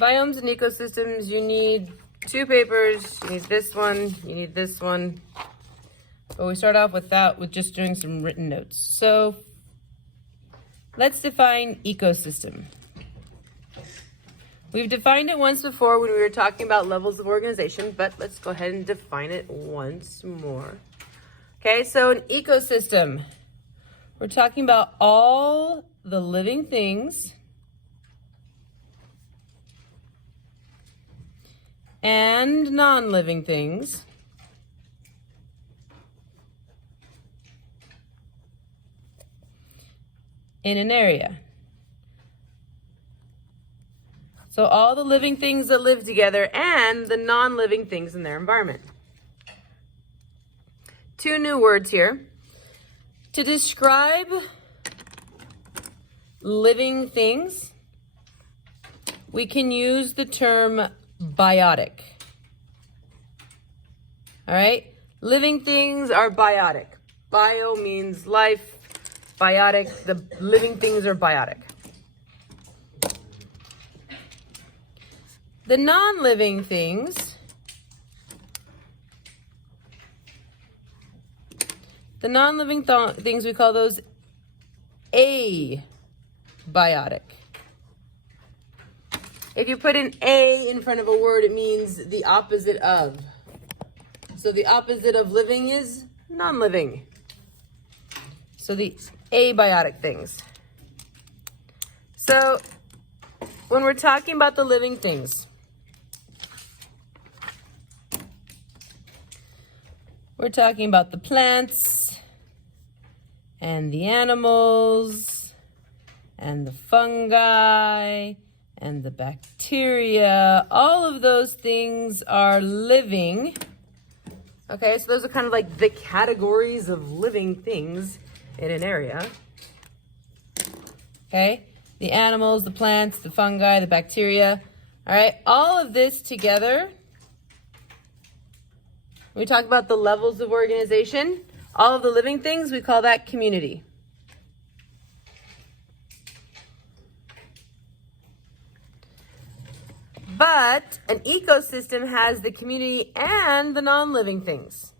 Biomes and ecosystems, you need two papers. You need this one, you need this one. But we start off with just doing some written notes. So let's define ecosystem. We've defined it once before when we were talking about levels of organization, but let's go ahead and define it once more. Okay, so an ecosystem, we're talking about all the living things and non-living things in an area. So all the living things that live together and the non-living things in their environment. Two new words here. To describe living things, we can use the term biotic. All right? Living things are biotic. Bio means life. Biotic, the living things are biotic. The non-living things, things, we call those abiotic. If you put an A in front of a word, it means the opposite of. So the opposite of living is non-living. So the abiotic things. So when we're talking about the living things, we're talking about the plants and the animals and the fungi and the bacteria. All of those things are living. Okay, so those are kind of like the categories of living things in an area. Okay, the animals, the plants, the fungi, the bacteria. All right, all of this together. When we talk about the levels of organization, all of the living things, we call that community. But an ecosystem has the community and the non-living things.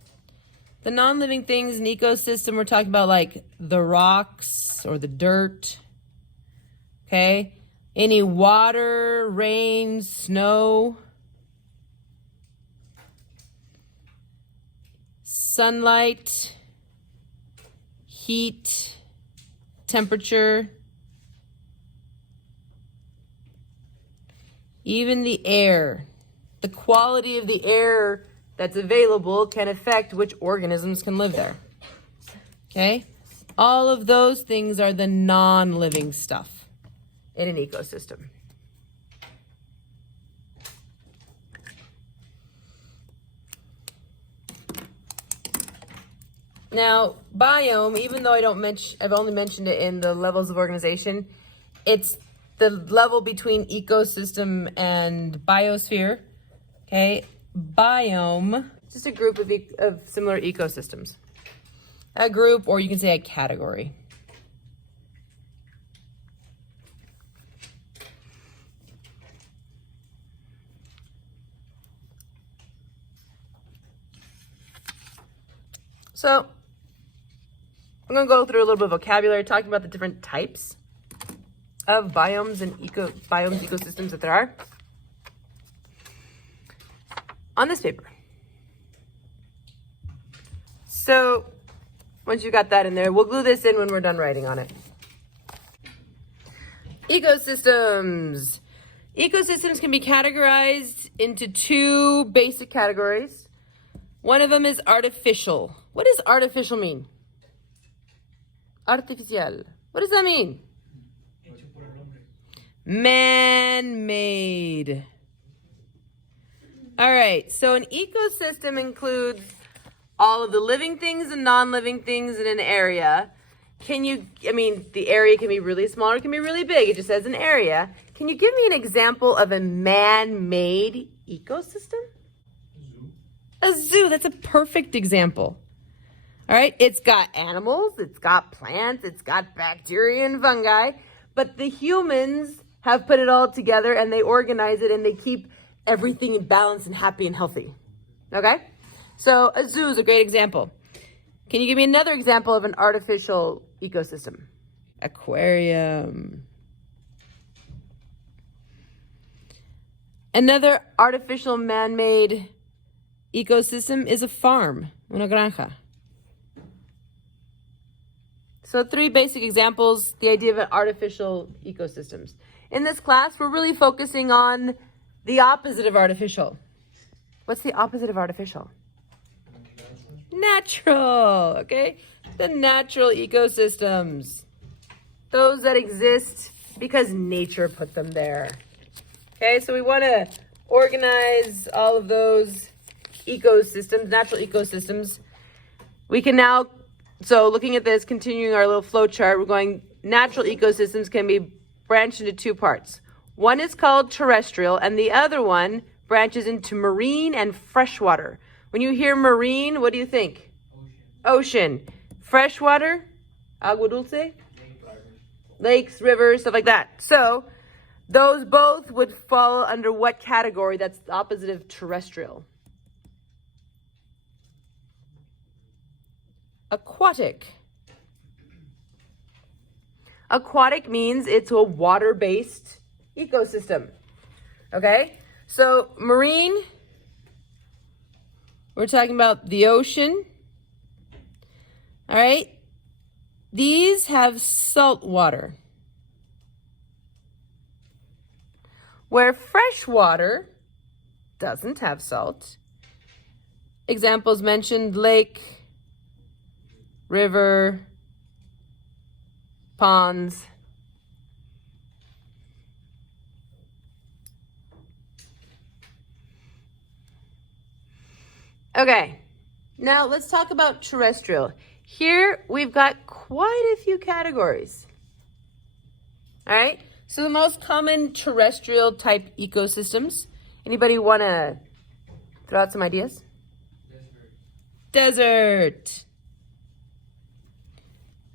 The non-living things in ecosystem, we're talking about like the rocks or the dirt. Okay? Any water, rain, snow, sunlight, heat, temperature, even the air. The quality of the air that's available can affect which organisms can live there. Okay? All of those things are the non-living stuff in an ecosystem. Now, biome, even though I've only mentioned it in the levels of organization, it's the level between ecosystem and biosphere. Okay, biome, just a group of similar ecosystems. A group, or you can say a category. So, I'm going to go through a little bit of vocabulary, talking about the different types of biomes and ecosystems that there are on this paper. So once you got that in there, we'll glue this in when we're done writing on it. Ecosystems. Ecosystems can be categorized into two basic categories. One of them is artificial. What does artificial mean? Artificial. What does that mean? Man-made. All right, so an ecosystem includes all of the living things and non-living things in an area. The area can be really small or it can be really big. It just says an area. Can you give me an example of a man-made ecosystem? A zoo, that's a perfect example. All right, it's got animals, it's got plants, it's got bacteria and fungi, but the humans have put it all together and they organize it and they keep everything in balance and happy and healthy. Okay? So a zoo is a great example. Can you give me another example of an artificial ecosystem? Aquarium. Another artificial man-made ecosystem is a farm, una granja. So 3 basic examples, the idea of an artificial ecosystems. In this class, we're really focusing on the opposite of artificial. What's the opposite of artificial? Natural, okay? The natural ecosystems. Those that exist because nature put them there. Okay, so we want to organize all of those ecosystems, natural ecosystems. We can now, so looking at this, continuing our little flow chart, we're going, natural ecosystems can be branched into 2 parts. One is called terrestrial, and the other one branches into marine and freshwater. When you hear marine, what do you think? Ocean. Freshwater? Agua dulce? Lakes, rivers, stuff like that. So those both would fall under what category? That's the opposite of terrestrial. Aquatic. Aquatic means it's a water-based ecosystem. Okay? So marine, we're talking about the ocean. All right? These have salt water. Where fresh water doesn't have salt. Examples mentioned: lake, river, ponds. Okay, now let's talk about terrestrial. Here we've got quite a few categories. All right, so the most common terrestrial type ecosystems. Anybody want to throw out some ideas? Desert.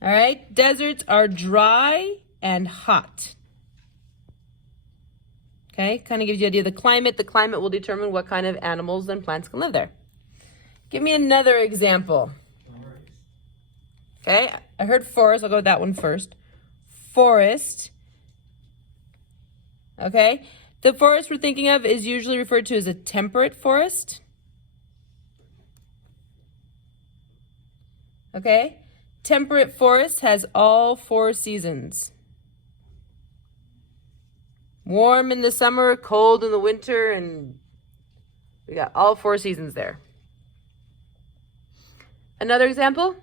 All right, deserts are dry and hot. Okay, kind of gives you an idea of the climate. The climate will determine what kind of animals and plants can live there. Give me another example. Okay, I heard forest. I'll go with that one first. Forest. Okay, the forest we're thinking of is usually referred to as a temperate forest. Okay, temperate forest has all 4 seasons. Warm in the summer, cold in the winter, and we got all 4 seasons there. Another example?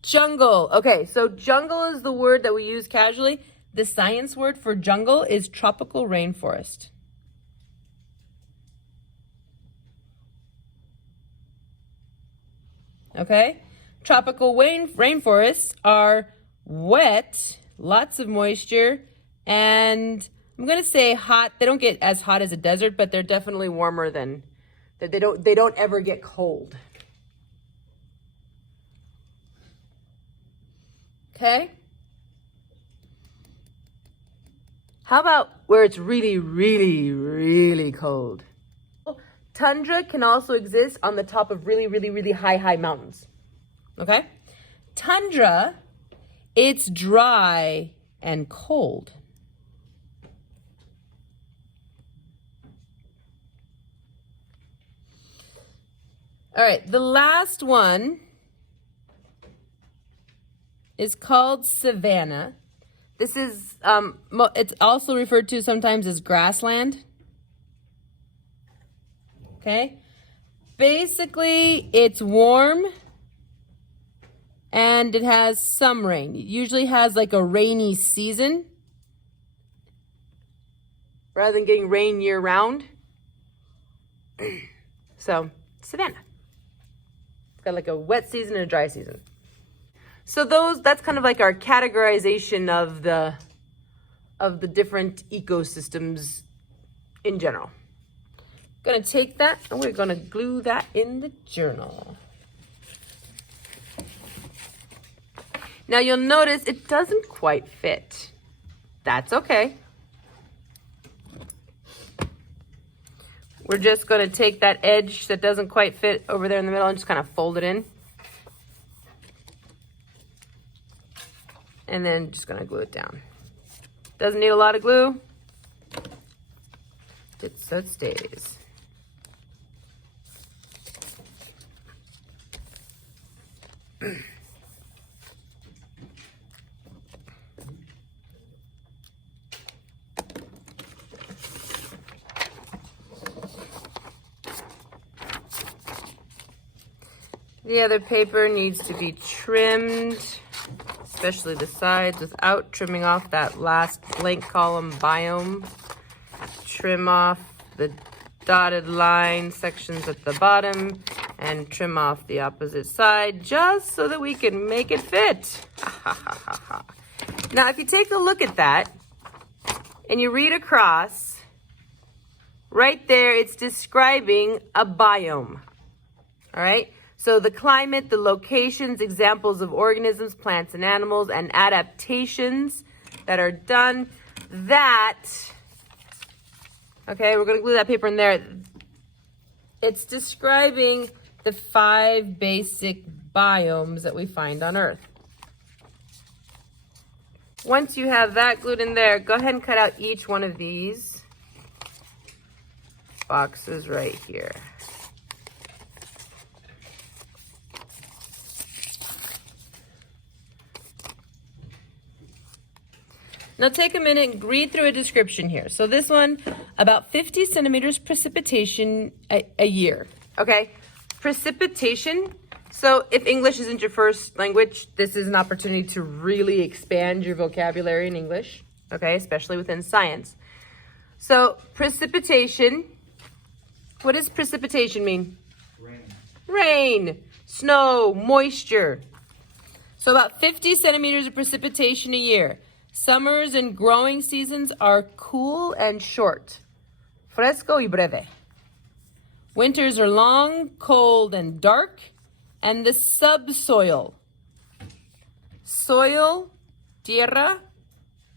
Jungle. Okay, so jungle is the word that we use casually. The science word for jungle is tropical rainforest. Okay? Tropical rainforests are wet, lots of moisture, and I'm going to say hot. They don't get as hot as a desert, but they're definitely warmer than that. They don't ever get cold. Okay? How about where it's really, really, really cold? Tundra can also exist on the top of really, really, really high mountains. Okay? Tundra, it's dry and cold. All right, the last one is called savanna. This is, it's also referred to sometimes as grassland. Okay? Basically, it's warm and it has some rain. It usually has like a rainy season rather than getting rain year round. So, savanna. It's got like a wet season and a dry season. So that's kind of like our categorization of the different ecosystems in general. Gonna take that and we're gonna glue that in the journal. Now you'll notice it doesn't quite fit. That's okay. we're just going to take that edge that doesn't quite fit over there in the middle and just kind of fold it in. And then just going to glue it down. Doesn't need a lot of glue. Just so it stays. The other paper needs to be trimmed, especially the sides, without trimming off that last blank column biome. Trim off the dotted line sections at the bottom and trim off the opposite side just so that we can make it fit. Now, if you take a look at that and you read across, right there, it's describing a biome. All right? So the climate, the locations, examples of organisms, plants, and animals, and adaptations that are done. That, okay, we're going to glue that paper in there. It's describing the 5 basic biomes that we find on Earth. Once you have that glued in there, go ahead and cut out each one of these boxes right here. Now take a minute and read through a description here. So this one, about 50 centimeters precipitation a year, okay? Precipitation, so if English isn't your first language, this is an opportunity to really expand your vocabulary in English, okay? Especially within science. So precipitation, what does precipitation mean? Rain. Rain, snow, moisture. So about 50 centimeters of precipitation a year. Summers and growing seasons are cool and short. Fresco y breve. Winters are long, cold, and dark. And the subsoil. Soil, tierra,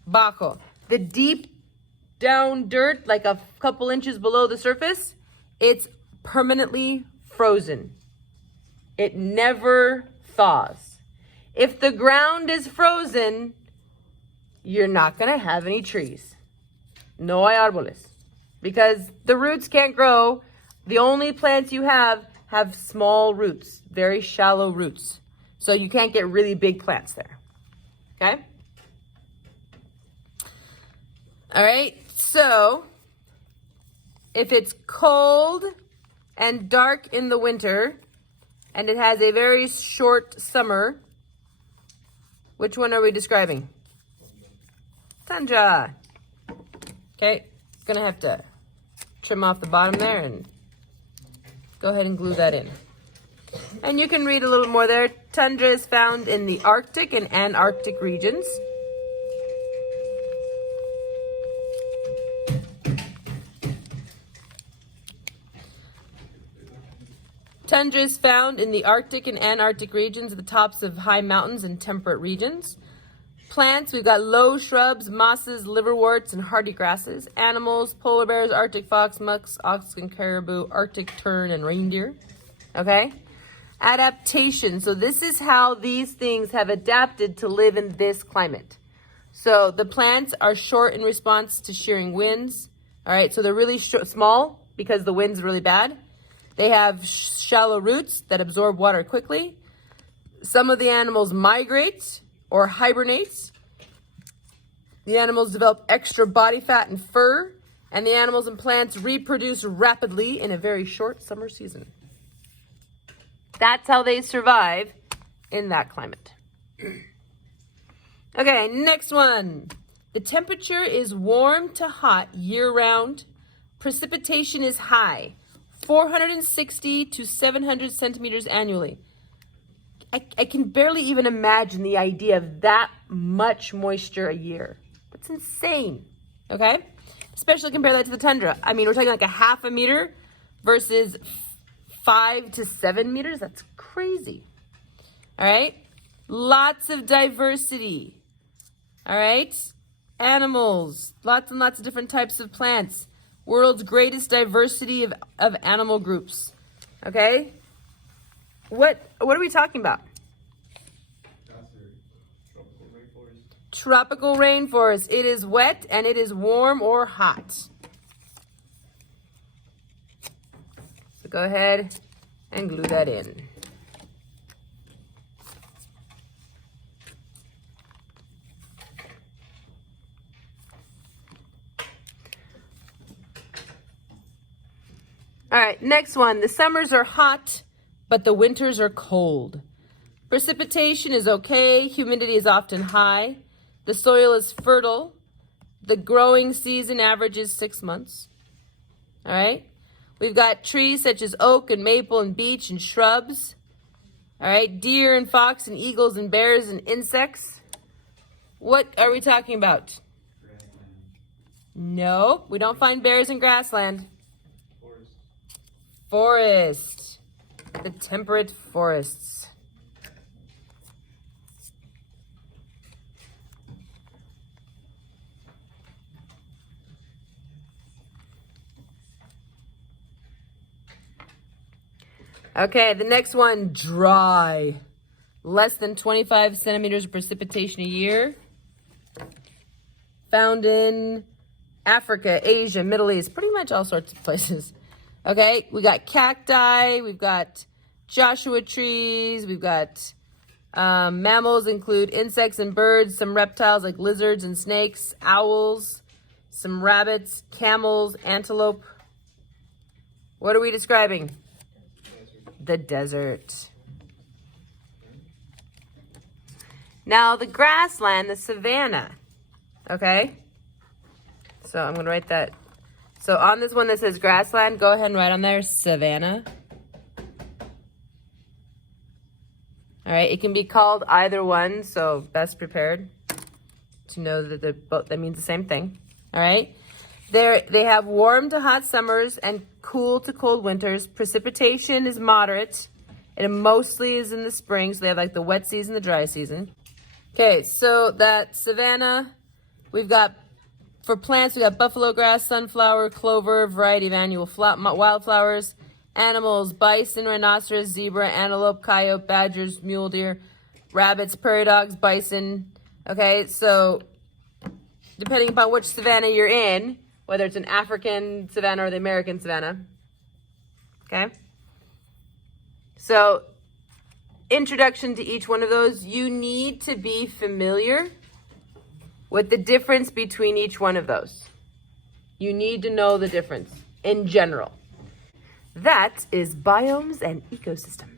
bajo. The deep down dirt, like a couple inches below the surface, it's permanently frozen. It never thaws. If the ground is frozen, you're not going to have any trees. No hay árboles. Because the roots can't grow. The only plants you have small roots, very shallow roots. So you can't get really big plants there. Okay? All right. So if it's cold and dark in the winter and it has a very short summer, which one are we describing? Tundra. Okay, gonna have to trim off the bottom there and go ahead and glue that in. And you can read a little more there. Tundra is found in the Arctic and Antarctic regions. Tundra is found in the Arctic and Antarctic regions at the tops of high mountains and temperate regions. Plants, we've got low shrubs, mosses, liverworts, and hardy grasses. Animals, polar bears, Arctic fox, musk, oxen, caribou, Arctic tern, and reindeer. Okay? Adaptation. So this is how these things have adapted to live in this climate. So the plants are short in response to shearing winds. All right, so they're really small because the wind's really bad. They have shallow roots that absorb water quickly. Some of the animals migrate or hibernates. The animals develop extra body fat and fur, and the animals and plants reproduce rapidly in a very short summer season. That's how they survive in that climate. Okay, next one. The temperature is warm to hot year-round. Precipitation is high, 460 to 700 centimeters annually. I can barely even imagine the idea of that much moisture a year. That's insane, okay? Especially compare that to the tundra. I mean, we're talking like a half a meter versus 5 to 7 meters. That's crazy, all right? Lots of diversity, all right? Animals, lots and lots of different types of plants. World's greatest diversity of animal groups. Okay? What are we talking about? Tropical rainforest. Tropical rainforest. It is wet and it is warm or hot. So go ahead and glue that in. All right, next one. The summers are hot, but the winters are cold. Precipitation is okay. Humidity is often high. The soil is fertile. The growing season averages 6 months. All right. We've got trees such as oak and maple and beech and shrubs. All right. Deer and fox and eagles and bears and insects. What are we talking about? Grassland. No, we don't find bears in grassland. Forest. Forest. The temperate forests. Okay, the next one, dry. Less than 25 centimeters of precipitation a year. Found in Africa, Asia, Middle East, pretty much all sorts of places. Okay, we got cacti, we've got Joshua trees, we've got mammals include insects and birds, some reptiles like lizards and snakes, owls, some rabbits, camels, antelope. What are we describing? The desert. Now the grassland, the savanna. Okay? So I'm going to write that. So on this one that says grassland, go ahead and write on there savanna. All right, it can be called either one, so best prepared to know that they're both, that means the same thing. All right? They have warm to hot summers and cool to cold winters. Precipitation is moderate. It mostly is in the spring, so they have like the wet season, the dry season. Okay, so that savanna, we've got, for plants, we got buffalo grass, sunflower, clover, variety of annual wildflowers. Animals, bison, rhinoceros, zebra, antelope, coyote, badgers, mule deer, rabbits, prairie dogs, bison. Okay, so depending upon which savanna you're in, whether it's an African savanna or the American savanna. Okay? So, introduction to each one of those, you need to be familiar with the difference between each one of those. You need to know the difference in general. That is biomes and ecosystems.